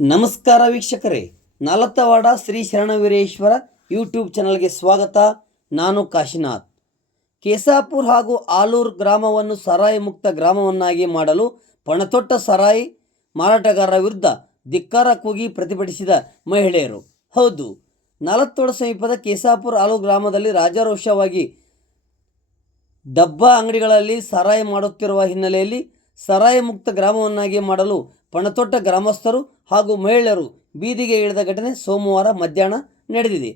ನಮಸ್ಕಾರ ವೀಕ್ಷಕರೇ, ನಾಲತ್ತವಾಡ ಶ್ರೀ ಶರಣವೀರೇಶ್ವರ ಯೂಟ್ಯೂಬ್ ಚಾನಲ್ಗೆ ಸ್ವಾಗತ. ನಾನು ಕಾಶಿನಾಥ್. ಕೇಸಾಪುರ ಹಾಗೂ ಆಲೂರು ಗ್ರಾಮವನ್ನು ಸರಾಯಿ ಮುಕ್ತ ಗ್ರಾಮವನ್ನಾಗಿ ಮಾಡಲು ಪಣತೊಟ್ಟ ಸರಾಯಿ ಮಾರಾಟಗಾರರ ವಿರುದ್ಧ ಧಿಕ್ಕಾರ ಕೂಗಿ ಪ್ರತಿಭಟಿಸಿದ ಮಹಿಳೆಯರು. ಹೌದು, ನಾಲತ್ತವಾಡ ಸಮೀಪದ ಕೇಸಾಪುರ ಆಲೂರು ಗ್ರಾಮದಲ್ಲಿ ರಾಜಾರೋಷವಾಗಿ ಡಬ್ಬಾ ಅಂಗಡಿಗಳಲ್ಲಿ ಸರಾಯಿ ಮಾಡುತ್ತಿರುವ ಹಿನ್ನೆಲೆಯಲ್ಲಿ ಸರಾಯಿ ಮುಕ್ತ ಗ್ರಾಮವನ್ನಾಗಿ ಮಾಡಲು ಪಣತೊಟ್ಟ ಗ್ರಾಮಸ್ಥರು ಹಾಗೂ ಮಹಿಳೆಯರು ಬೀದಿಗೆ ಇಳಿದ ಘಟನೆ ಸೋಮವಾರ ಮಧ್ಯಾಹ್ನ ನಡೆದಿದೆ.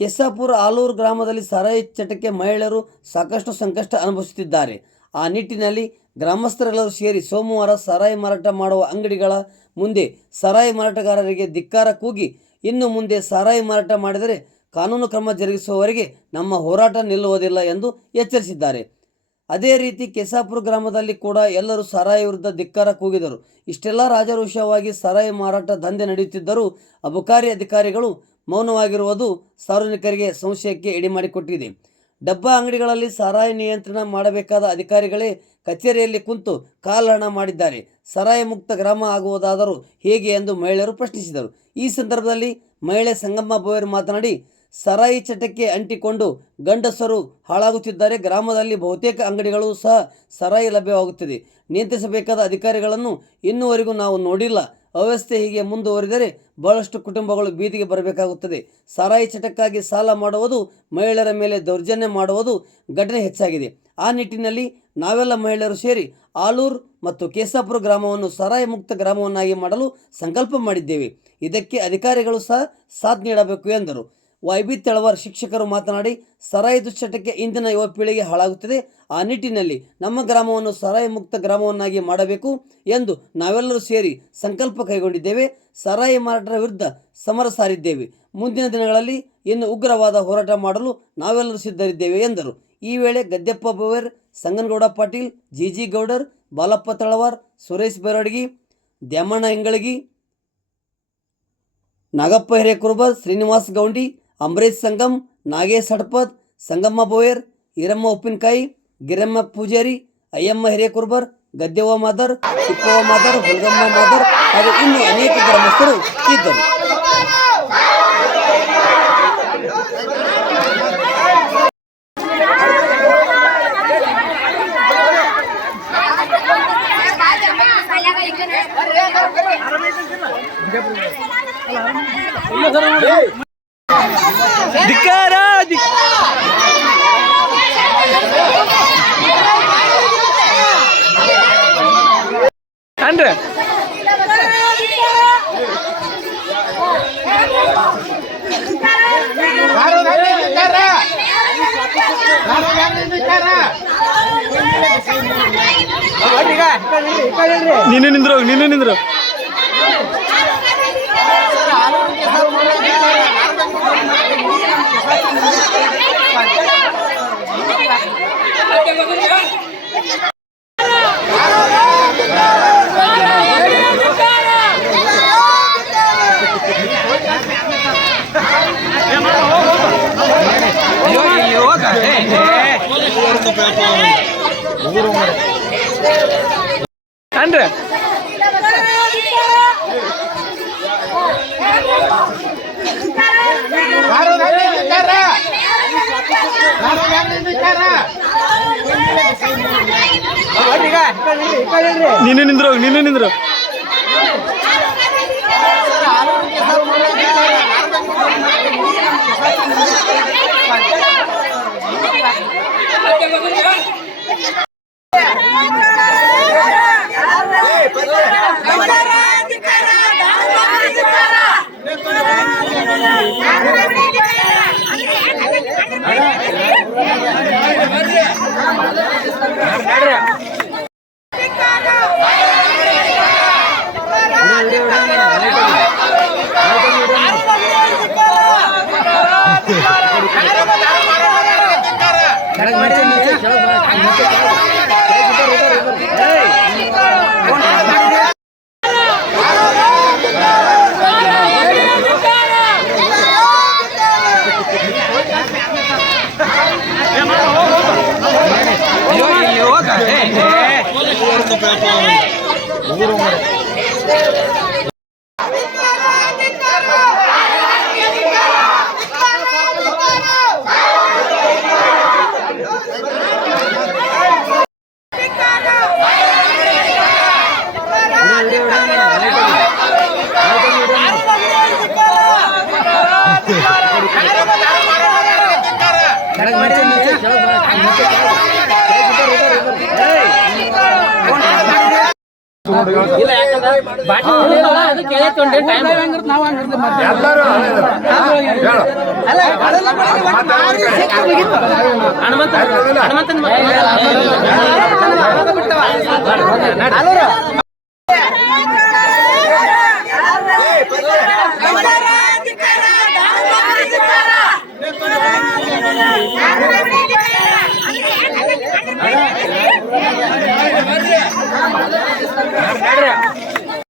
ಕೇಸಾಪುರ ಆಲೂರು ಗ್ರಾಮದಲ್ಲಿ ಸರಾಯಿ ಚಟಕ್ಕೆ ಮಹಿಳೆಯರು ಸಾಕಷ್ಟು ಸಂಕಷ್ಟ ಅನುಭವಿಸುತ್ತಿದ್ದಾರೆ. ಆ ನಿಟ್ಟಿನಲ್ಲಿ ಗ್ರಾಮಸ್ಥರೆಲ್ಲರೂ ಸೇರಿ ಸೋಮವಾರ ಸರಾಯಿ ಮಾರಾಟ ಮಾಡುವ ಅಂಗಡಿಗಳ ಮುಂದೆ ಸರಾಯಿ ಮಾರಾಟಗಾರರಿಗೆ ಧಿಕ್ಕಾರ ಕೂಗಿ ಇನ್ನು ಮುಂದೆ ಸರಾಯಿ ಮಾರಾಟ ಮಾಡಿದರೆ ಕಾನೂನು ಕ್ರಮ ಜರುಗಿಸುವವರೆಗೆ ನಮ್ಮ ಹೋರಾಟ ನಿಲ್ಲುವುದಿಲ್ಲ ಎಂದು ಎಚ್ಚರಿಸಿದ್ದಾರೆ. ಅದೇ ರೀತಿ ಕೇಸಾಪುರ ಗ್ರಾಮದಲ್ಲಿ ಕೂಡ ಎಲ್ಲರೂ ಸರಾಯಿ ವಿರುದ್ಧ ಧಿಕ್ಕಾರ ಕೂಗಿದರು. ಇಷ್ಟೆಲ್ಲ ರಾಜಾರೋಷವಾಗಿ ಸರಾಯಿ ಮಾರಾಟ ದಂಧೆ ನಡೆಯುತ್ತಿದ್ದರೂ ಅಬಕಾರಿ ಅಧಿಕಾರಿಗಳು ಮೌನವಾಗಿರುವುದು ಸಾರ್ವಜನಿಕರಿಗೆ ಸಂಶಯಕ್ಕೆ ಎಡೆಮಾಡಿಕೊಟ್ಟಿದೆ. ಡಬ್ಬಾ ಅಂಗಡಿಗಳಲ್ಲಿ ಸರಾಯಿ ನಿಯಂತ್ರಣ ಮಾಡಬೇಕಾದ ಅಧಿಕಾರಿಗಳೇ ಕಚೇರಿಯಲ್ಲಿ ಕುಂತು ಕಾಲಹರಣ ಮಾಡಿದ್ದಾರೆ. ಸರಾಯಿ ಮುಕ್ತ ಗ್ರಾಮ ಆಗುವುದಾದರೂ ಹೇಗೆ ಎಂದು ಮಹಿಳೆಯರು ಪ್ರಶ್ನಿಸಿದರು. ಈ ಸಂದರ್ಭದಲ್ಲಿ ಮಹಿಳೆ ಸಂಗಮ್ಮ ಬೋಯರ್ ಮಾತನಾಡಿ, ಸರಾಯಿ ಚಟಕ್ಕೆ ಅಂಟಿಕೊಂಡು ಗಂಡಸರು ಹಾಳಾಗುತ್ತಿದ್ದಾರೆ. ಗ್ರಾಮದಲ್ಲಿ ಬಹುತೇಕ ಅಂಗಡಿಗಳು ಸಹ ಸರಾಯಿ ಲಭ್ಯವಾಗುತ್ತಿದೆ. ನಿಯಂತ್ರಿಸಬೇಕಾದ ಅಧಿಕಾರಿಗಳನ್ನು ಇನ್ನೂವರೆಗೂ ನಾವು ನೋಡಿಲ್ಲ. ಅವ್ಯವಸ್ಥೆ ಹೀಗೆ ಮುಂದುವರಿದರೆ ಬಹಳಷ್ಟು ಕುಟುಂಬಗಳು ಬೀದಿಗೆ ಬರಬೇಕಾಗುತ್ತದೆ. ಸರಾಯಿ ಚಟಕ್ಕಾಗಿ ಸಾಲ ಮಾಡುವುದು, ಮಹಿಳೆಯರ ಮೇಲೆ ದೌರ್ಜನ್ಯ ಮಾಡುವುದು ಘಟನೆ ಹೆಚ್ಚಾಗಿದೆ. ಆ ನಿಟ್ಟಿನಲ್ಲಿ ನಾವೆಲ್ಲ ಮಹಿಳೆಯರು ಸೇರಿ ಆಲೂರು ಮತ್ತು ಕೇಸಾಪುರ ಗ್ರಾಮವನ್ನು ಸರಾಯಿ ಮುಕ್ತ ಗ್ರಾಮವನ್ನಾಗಿ ಮಾಡಲು ಸಂಕಲ್ಪ ಮಾಡಿದ್ದೇವೆ. ಇದಕ್ಕೆ ಅಧಿಕಾರಿಗಳು ಸಹ ಸಾಥ್ ನೀಡಬೇಕು ಎಂದರು. YB ತೆಳವಾರ್ ಶಿಕ್ಷಕರು ಮಾತನಾಡಿ, ಸರಾಯಿ ದುಶ್ಚಟಕ್ಕೆ ಇಂದಿನ ಯುವ ಪೀಳಿಗೆ ಹಾಳಾಗುತ್ತದೆ. ಆ ನಿಟ್ಟಿನಲ್ಲಿ ನಮ್ಮ ಗ್ರಾಮವನ್ನು ಸರಾಯಿ ಮುಕ್ತ ಗ್ರಾಮವನ್ನಾಗಿ ಮಾಡಬೇಕು ಎಂದು ನಾವೆಲ್ಲರೂ ಸೇರಿ ಸಂಕಲ್ಪ ಕೈಗೊಂಡಿದ್ದೇವೆ. ಸರಾಯಿ ಮಾರಾಟದ ವಿರುದ್ಧ ಸಮರ ಸಾರಿದ್ದೇವೆ. ಮುಂದಿನ ದಿನಗಳಲ್ಲಿ ಇನ್ನು ಉಗ್ರವಾದ ಹೋರಾಟ ಮಾಡಲು ನಾವೆಲ್ಲರೂ ಸಿದ್ಧರಿದ್ದೇವೆ ಎಂದರು. ಈ ವೇಳೆ ಗದ್ದೆಪ್ಪ ಬೋವೇರ್, ಸಂಗನಗೌಡ ಪಾಟೀಲ್, ಜಿಜಿ ಗೌಡರ್, ಬಾಲಪ್ಪ ತಳವಾರ್, ಸುರೇಶ್ ಬೆರವಡಗಿ, ದ್ಯಾಮಣ್ಣ ಇಂಗಳಗಿ, ನಾಗಪ್ಪ ಹಿರೇಕುರುಬರ್, ಶ್ರೀನಿವಾಸ್ ಗೌಂಡಿ, ಅಂಬರೀಶ್ ಸಂಗಮ್, ನಾಗೇಶ್ ಹಡ್ಪದ್, ಸಂಗಮ್ಮ ಬೋಯರ್, ಈರಮ್ಮ ಉಪ್ಪಿನಕಾಯಿ, ಗಿರಮ್ಮ ಪೂಜಾರಿ, ಅಯ್ಯಮ್ಮ ಹಿರೇಕುರುಬರ್, ಗದ್ದೆವ್ವ ಮಾದರ್, ತಿಪ್ಪವ್ವ ಮಾದರ್, ಹುಲ್ಗಮ್ಮ ಮಾದರ್ ಹಾಗೂ ಇನ್ನೂ ಅನೇಕ ಗ್ರಾಮಸ್ಥರು ಇದ್ದರು. ಧಿಕ್ಕಾರ ಅಂದ್ರೆ ನೀನು ನಿಂದ್ರು ಅಂದ್ರೆ ನೀನು ನಿಂದ್ರು